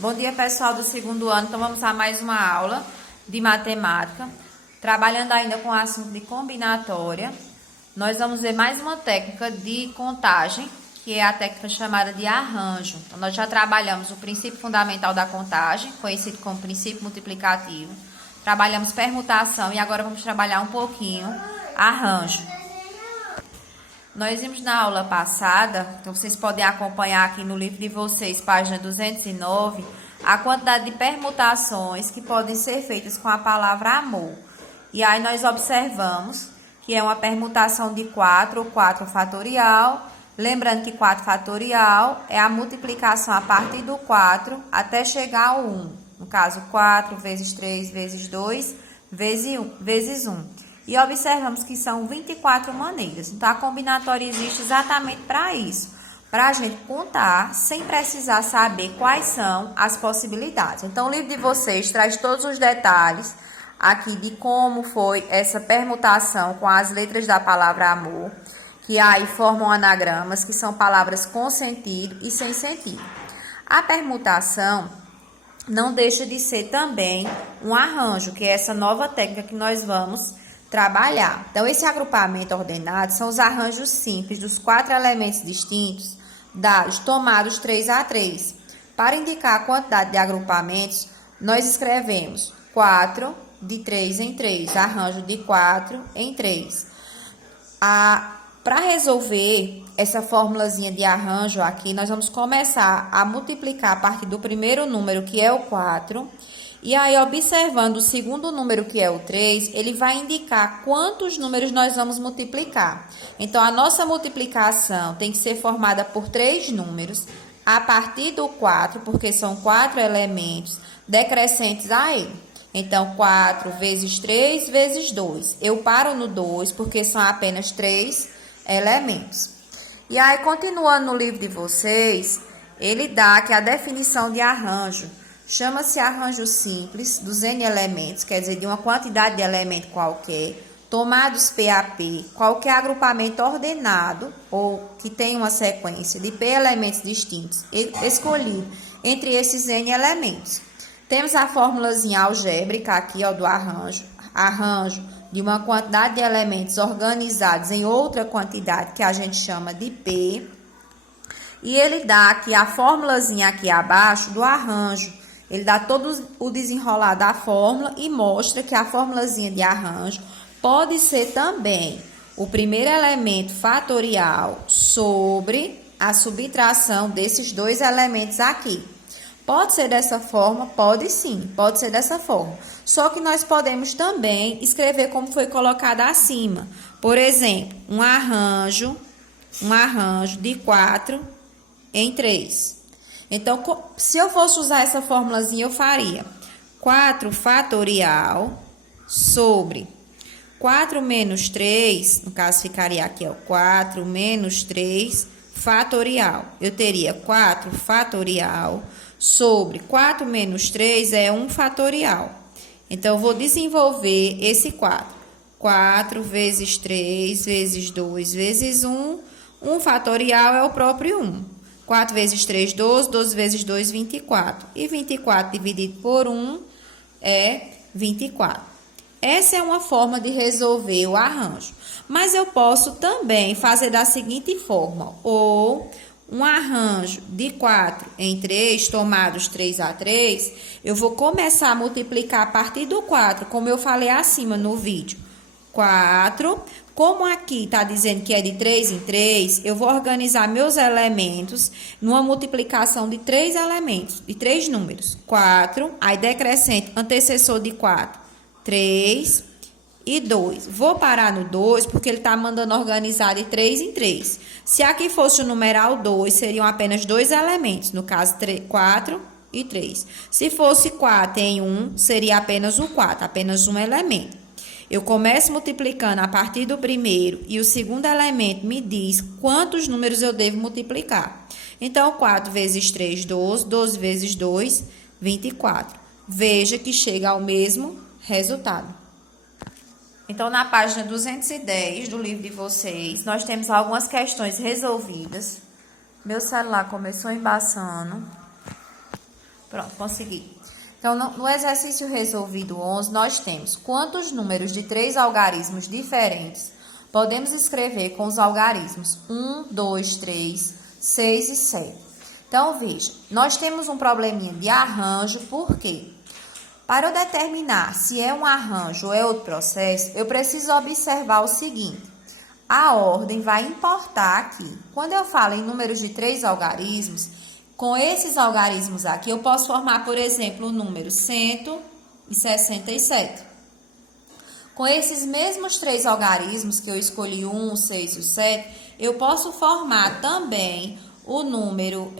Bom dia, pessoal do segundo ano. Então, vamos a mais uma aula de matemática, trabalhando ainda com o assunto de combinatória. Nós vamos ver mais uma técnica de contagem, que é a técnica chamada de arranjo. Então, nós já trabalhamos o princípio fundamental da contagem, conhecido como princípio multiplicativo. Trabalhamos permutação e agora vamos trabalhar um pouquinho arranjo. Nós vimos na aula passada, então vocês podem acompanhar aqui no livro de vocês, página 209, a quantidade de permutações que podem ser feitas com a palavra amor. E aí nós observamos que é uma permutação de 4, ou 4 fatorial. Lembrando que 4 fatorial é a multiplicação a partir do 4 até chegar ao 1. No caso, 4 vezes 3 vezes 2 vezes 1. E observamos que são 24 maneiras. Então, a combinatória existe exatamente para isso. Para a gente contar sem precisar saber quais são as possibilidades. Então, o livro de vocês traz todos os detalhes aqui de como foi essa permutação com as letras da palavra amor, que aí formam anagramas, que são palavras com sentido e sem sentido. A permutação não deixa de ser também um arranjo, que é essa nova técnica que nós vamos trabalhar. Então, esse agrupamento ordenado são os arranjos simples dos 4 elementos distintos dados tomados 3 a 3. Para indicar a quantidade de agrupamentos, nós escrevemos 4 de 3 em 3, arranjo de 4 em 3. Para resolver essa formulazinha de arranjo aqui, nós vamos começar a multiplicar a partir do primeiro número, que é o 4. E aí, observando o segundo número, que é o 3, ele vai indicar quantos números nós vamos multiplicar. Então, a nossa multiplicação tem que ser formada por 3 números, a partir do 4, porque são 4 elementos decrescentes a ele. Então, 4 vezes 3 vezes 2. Eu paro no 2, porque são apenas 3 elementos. E aí, continuando no livro de vocês, ele dá aqui a definição de arranjo. Chama-se arranjo simples dos N elementos, quer dizer, de uma quantidade de elemento qualquer, tomados P a P, qualquer agrupamento ordenado ou que tenha uma sequência de P elementos distintos, escolhido entre esses N elementos. Temos a formulazinha algébrica aqui, ó, do arranjo de uma quantidade de elementos organizados em outra quantidade que a gente chama de P. E ele dá aqui a formulazinha aqui abaixo do arranjo. Ele dá todo o desenrolar da fórmula e mostra que a formulazinha de arranjo pode ser também o primeiro elemento fatorial sobre a subtração desses 2 elementos aqui. Pode ser dessa forma? Pode sim, pode ser dessa forma. Só que nós podemos também escrever como foi colocado acima. Por exemplo, um arranjo de 4 em 3. Então, se eu fosse usar essa formulazinha, eu faria 4 fatorial sobre 4 menos 3, no caso ficaria aqui, ó, 4 menos 3 fatorial. Eu teria 4 fatorial sobre 4 menos 3 é 1 fatorial. Então, eu vou desenvolver esse 4. 4 vezes 3 vezes 2 vezes 1. 1 fatorial é o próprio 1. 4 vezes 3, 12. 12 vezes 2, 24. E 24 dividido por 1 é 24. Essa é uma forma de resolver o arranjo. Mas eu posso também fazer da seguinte forma. Ou um arranjo de 4 em 3, tomados 3 a 3, eu vou começar a multiplicar a partir do 4, como eu falei acima no vídeo. 4... Como aqui está dizendo que é de 3 em 3, eu vou organizar meus elementos numa multiplicação de 3 elementos, de 3 números. 4, aí decrescente, antecessor de 4, 3 e 2. Vou parar no 2 porque ele está mandando organizar de 3 em 3. Se aqui fosse o numeral 2, seriam apenas 2 elementos, no caso 4 e 3. Se fosse 4 em 1, seria apenas o 4, apenas um elemento. Eu começo multiplicando a partir do primeiro e o segundo elemento me diz quantos números eu devo multiplicar. Então, 4 vezes 3, 12. 12 vezes 2, 24. Veja que chega ao mesmo resultado. Então, na página 210 do livro de vocês, nós temos algumas questões resolvidas. Meu celular começou embaçando. Pronto, consegui. Então, no exercício resolvido 11, nós temos quantos números de 3 algarismos diferentes podemos escrever com os algarismos 1, 2, 3, 6 e 7. Então, veja, nós temos um probleminha de arranjo, por quê? Para eu determinar se é um arranjo ou é outro processo, eu preciso observar o seguinte: a ordem vai importar aqui. Quando eu falo em números de 3 algarismos, com esses algarismos aqui, eu posso formar, por exemplo, o número 167. Com esses mesmos 3 algarismos, que eu escolhi o 1, o 6 e o 7, eu posso formar também o número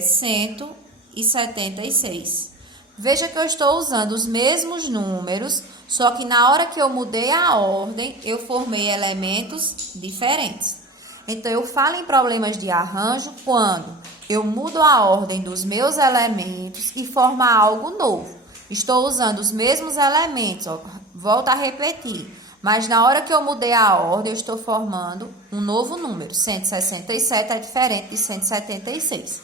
176. Veja que eu estou usando os mesmos números, só que na hora que eu mudei a ordem, eu formei elementos diferentes. Então, eu falo em problemas de arranjo quando eu mudo a ordem dos meus elementos e formo algo novo. Estou usando os mesmos elementos, ó, volto a repetir, mas na hora que eu mudei a ordem, eu estou formando um novo número. 167 é diferente de 176.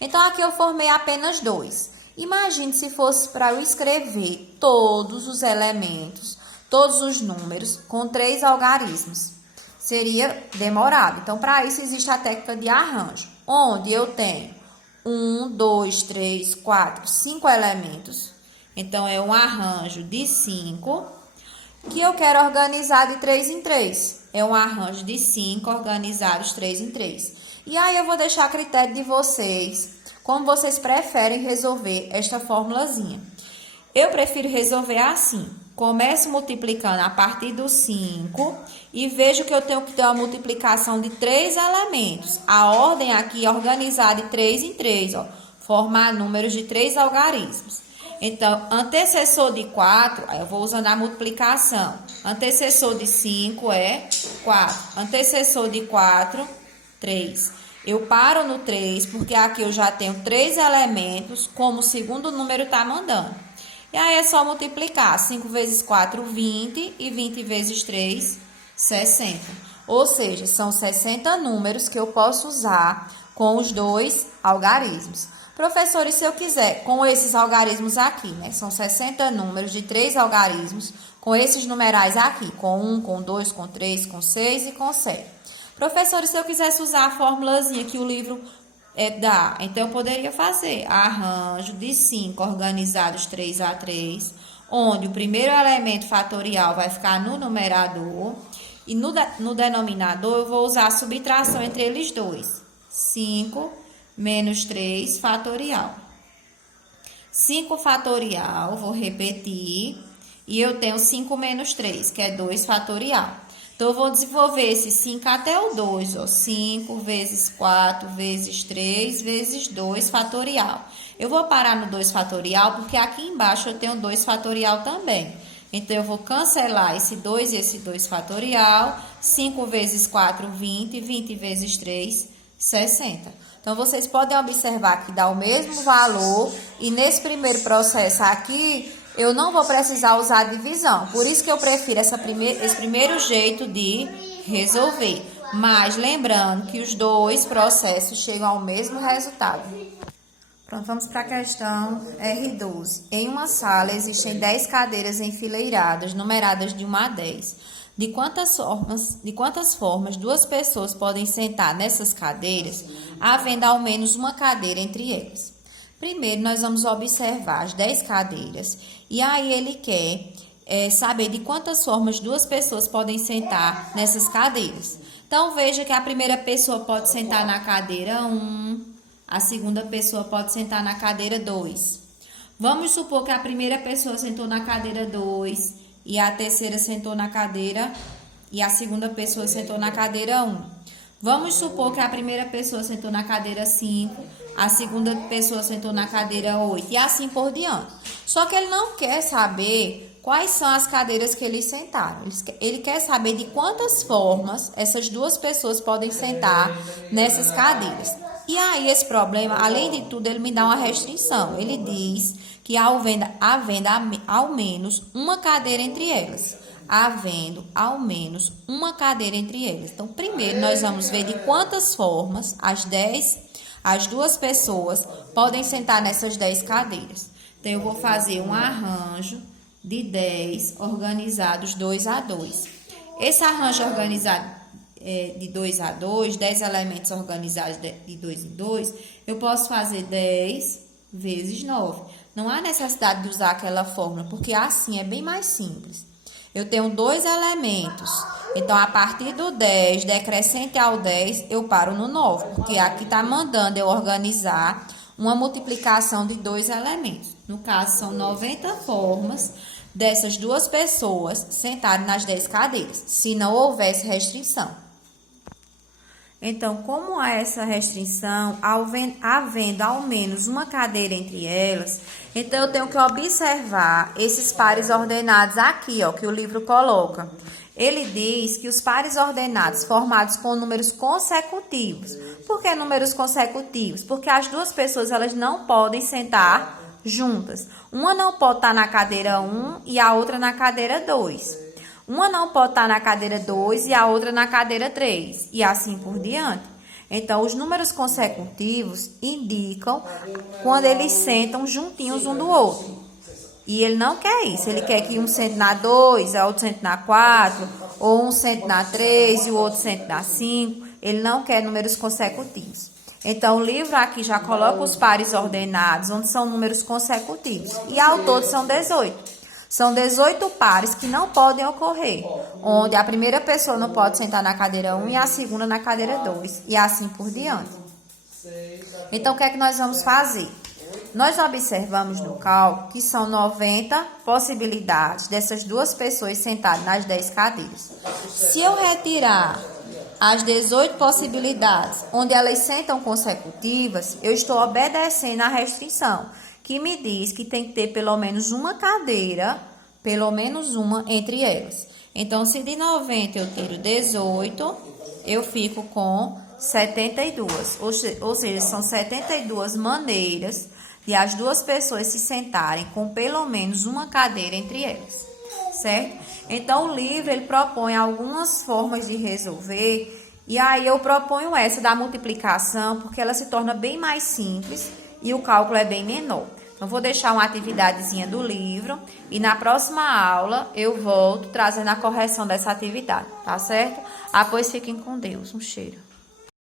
Então, aqui eu formei apenas 2. Imagine se fosse para eu escrever todos os elementos, todos os números com 3 algarismos. Seria demorado. Então, para isso existe a técnica de arranjo, onde eu tenho 1, 2, 3, 4, 5 elementos. Então, é um arranjo de 5 que eu quero organizar de 3 em 3. É um arranjo de 5 organizados 3 em 3. E aí, eu vou deixar a critério de vocês, como vocês preferem resolver esta formulazinha. Eu prefiro resolver assim. Começo multiplicando a partir do 5 e vejo que eu tenho que ter uma multiplicação de 3 elementos. A ordem aqui é organizada de 3 em 3, ó, formar números de 3 algarismos. Então, antecessor de 4, aí eu vou usando a multiplicação. Antecessor de 5 é 4. Antecessor de 4, 3. Eu paro no 3, porque aqui eu já tenho 3 elementos, como o segundo número está mandando. E aí é só multiplicar. 5 vezes 4, 20. E 20 vezes 3, 60. Ou seja, são 60 números que eu posso usar com os 2 algarismos. Professores, se eu quiser, com esses algarismos aqui, né? São 60 números de 3 algarismos, com esses numerais aqui, com 1, com 2, com 3, com 6 e com 7. Professores, se eu quisesse usar a formulazinha que o livro dá, então eu poderia fazer arranjo de 5 organizados 3 a 3, onde o primeiro elemento fatorial vai ficar no numerador e no denominador eu vou usar a subtração entre eles dois. 5 menos 3 fatorial. 5 fatorial, vou repetir, e eu tenho 5 menos 3, que é 2 fatorial. Então, eu vou desenvolver esse 5 até o 2, ó. 5 vezes 4 vezes 3 vezes 2 fatorial. Eu vou parar no 2 fatorial, porque aqui embaixo eu tenho 2 fatorial também. Então, eu vou cancelar esse 2 e esse 2 fatorial. 5 vezes 4, 20. 20 vezes 3, 60. Então, vocês podem observar que dá o mesmo valor. E nesse primeiro processo aqui, eu não vou precisar usar a divisão. Por isso que eu prefiro esse primeiro jeito de resolver. Mas lembrando que os dois processos chegam ao mesmo resultado. Pronto, vamos para a questão R12. Em uma sala existem 10 cadeiras enfileiradas, numeradas de 1 a 10. De quantas formas 2 pessoas podem sentar nessas cadeiras, havendo ao menos uma cadeira entre elas? Primeiro, nós vamos observar as 10 cadeiras e aí ele quer saber de quantas formas 2 pessoas podem sentar nessas cadeiras. Então, veja que a primeira pessoa pode sentar na cadeira 1, a segunda pessoa pode sentar na cadeira 2. Vamos supor que a primeira pessoa sentou na cadeira 2 e a terceira sentou na cadeira e a segunda pessoa sentou na cadeira 1. Vamos supor que a primeira pessoa sentou na cadeira 5, a segunda pessoa sentou na cadeira 8 e assim por diante. Só que ele não quer saber quais são as cadeiras que eles sentaram. Ele quer saber de quantas formas essas 2 pessoas podem sentar nessas cadeiras. E aí esse problema, além de tudo, ele me dá uma restrição. Ele diz que havendo ao menos uma cadeira entre elas. Havendo ao menos uma cadeira entre elas. Então, primeiro nós vamos ver de quantas formas as 10 As duas pessoas podem sentar nessas 10 cadeiras. Então, eu vou fazer um arranjo de 10 organizados 2 a 2. Esse arranjo organizado de 2 a 2, 10 elementos organizados de 2 em 2, eu posso fazer 10 vezes 9. Não há necessidade de usar aquela fórmula, porque assim é bem mais simples. Eu tenho 2 elementos, então a partir do 10, decrescente ao 10, eu paro no 9, porque aqui está mandando eu organizar uma multiplicação de 2 elementos. No caso, são 90 formas dessas duas pessoas sentarem nas 10 cadeiras, se não houvesse restrição. Então, como há essa restrição, havendo ao menos uma cadeira entre elas, então eu tenho que observar esses pares ordenados aqui, ó, que o livro coloca. Ele diz que os pares ordenados formados com números consecutivos. Por que números consecutivos? Porque as duas pessoas elas não podem sentar juntas. Uma não pode estar na cadeira 1 e a outra na cadeira 2. Uma não pode estar na cadeira 2 e a outra na cadeira 3, e assim por diante. Então, os números consecutivos indicam quando eles sentam juntinhos um do outro. E ele não quer isso, ele quer que um sente na 2, a outro sente na 4, ou um sente na 3 e o outro sente na 5. Ele não quer números consecutivos. Então, o livro aqui já coloca os pares ordenados, onde são números consecutivos. E ao todo são 18. São 18 pares que não podem ocorrer, onde a primeira pessoa não pode sentar na cadeira 1 e a segunda na cadeira 2, e assim por diante. Então, o que é que nós vamos fazer? Nós observamos no cálculo que são 90 possibilidades dessas duas pessoas sentarem nas 10 cadeiras. Se eu retirar as 18 possibilidades onde elas sentam consecutivas, eu estou obedecendo à restrição, que me diz que tem que ter pelo menos uma cadeira, pelo menos uma entre elas. Então, se de 90 eu tiro 18, eu fico com 72. Ou seja, são 72 maneiras de as duas pessoas se sentarem com pelo menos uma cadeira entre elas, certo? Então, o livro ele propõe algumas formas de resolver, e aí eu proponho essa da multiplicação, porque ela se torna bem mais simples e o cálculo é bem menor. Então, vou deixar uma atividadezinha do livro e na próxima aula eu volto trazendo a correção dessa atividade, tá certo? Pois fiquem com Deus. Um cheiro.